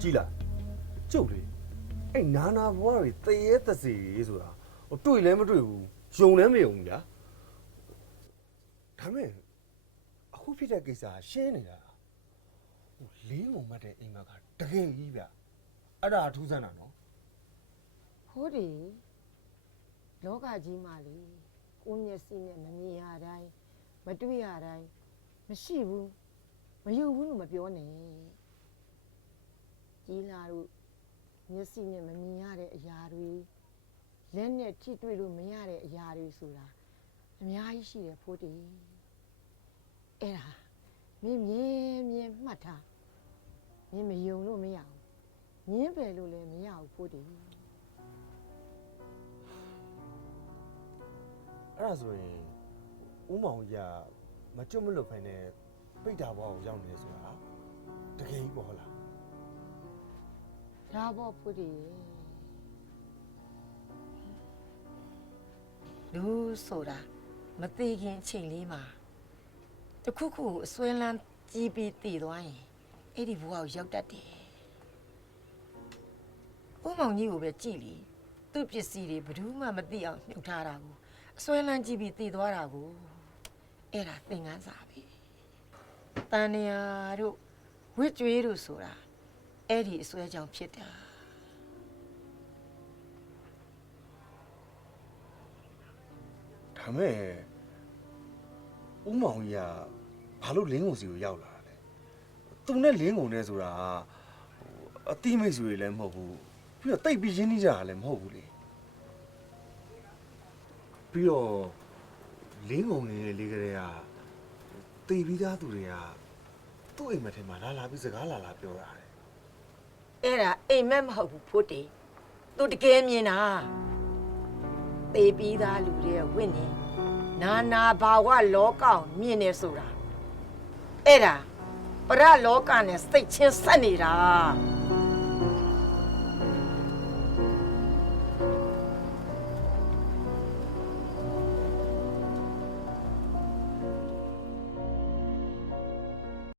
ကြည်လားကျုပ်လေအဲ့နာနာဘွားတွေတရေတစီဆိုတာဟိုတွေ့လည်းမတွေ့ဘူးယုံလည်းမယုံဘူးညာဒါမဲ့အခုဖြစ်တဲ့ကိစ္စရှင်းနေတာဟိုလေးငုံမှတ်တဲ့အိမ်မကတကယ်ကြီးဗျအဲ့ဒါအထူးဆန်းတာနော် ဟုတ်တယ်လောကကြီးမှာလေကိုမျက်စိနဲ့မမြင်ရတိုင်းမတွေ့ရတိုင်းမရှိဘူးမယုံဘူးလို့မပြောနဲ့ကြီးလာတို့မျက်စိနဲ့မမြင်ရတဲ့အရာတွေလက်နဲ့ထိတွေ့လို့မရတဲ့အရာတွေဆိုတာအများကြီးရှိတယ်ဖို့တယ်အဲ့ဒါမင်းမြင်မှတ်ထားမင်းမယုံလို့မရဘူးငင်းပယ်လို့လည်းမရဘူးဖို့တယ် အဲ့ဒါဆိုရင်ဦးမောင်ကြီးကမကျွတ်မလွတ်ဖိုင်နဲ့ပိတ်တာဘွားကိုရောက်နေတယ်ဆိုတာတကယ်ကြီးပေါ့ဟုတ်လား ဒါပေါ့ဖို့တယ်လူဆိုတာမသိခင်အချိန်လေးမှာတခုခုအစွဲလန်းကြီးပြီးတည်သွားရင်အဲ့ဒီဘဝကိုရောက်တတ်တယ်။ဦးမောင်ကြီးကိုပဲကြည့်လေသူ့ပစ္စည်းတွေဘယ်သူမှမသိအောင်မြုပ်ထားတာကိုအစွဲလန်းကြီးပြီးတည်သွားတာကိုအဲ့ဒါသင်ခန်းစာပဲ။တန်နေရာတို့ဝစ်ကြွေးတို့ဆိုတာအဲ့ဒီအစွဲကြောင့်ဖြစ်တာ ဒါမဲ့ဦးမောင်ကြီးကဘာလို့လင်းကုန်စီကိုရောက်လာတာလဲသူနဲ့လင်းကုန်နဲ့ဆိုတာအတိမိတ်ဆွေလည်းမဟုတ်ဘူးပြီးတော့တိတ်ပြီးရင်းနှီးကြတာလည်းမဟုတ်ဘူးလေပြီးတော့လင်းကုန်နေတဲ့လေကလေးကတေးပြီးသားသူတွေကသူ့အိမ်မထဲမှာလာပြီးစကားလာပြောတာတယ် အဲ့ဒါအိမ်မက်မဟုတ်ဘူးဖို့တယ်သူတကယ်မြင်တာသေပြီးသားလူတွေဝင့်နေနာနာဘာဝလောကကိုမြင်နေဆိုတာအဲ့ဒါပရလောကနဲ့စိတ်ချင်းဆက်နေတာ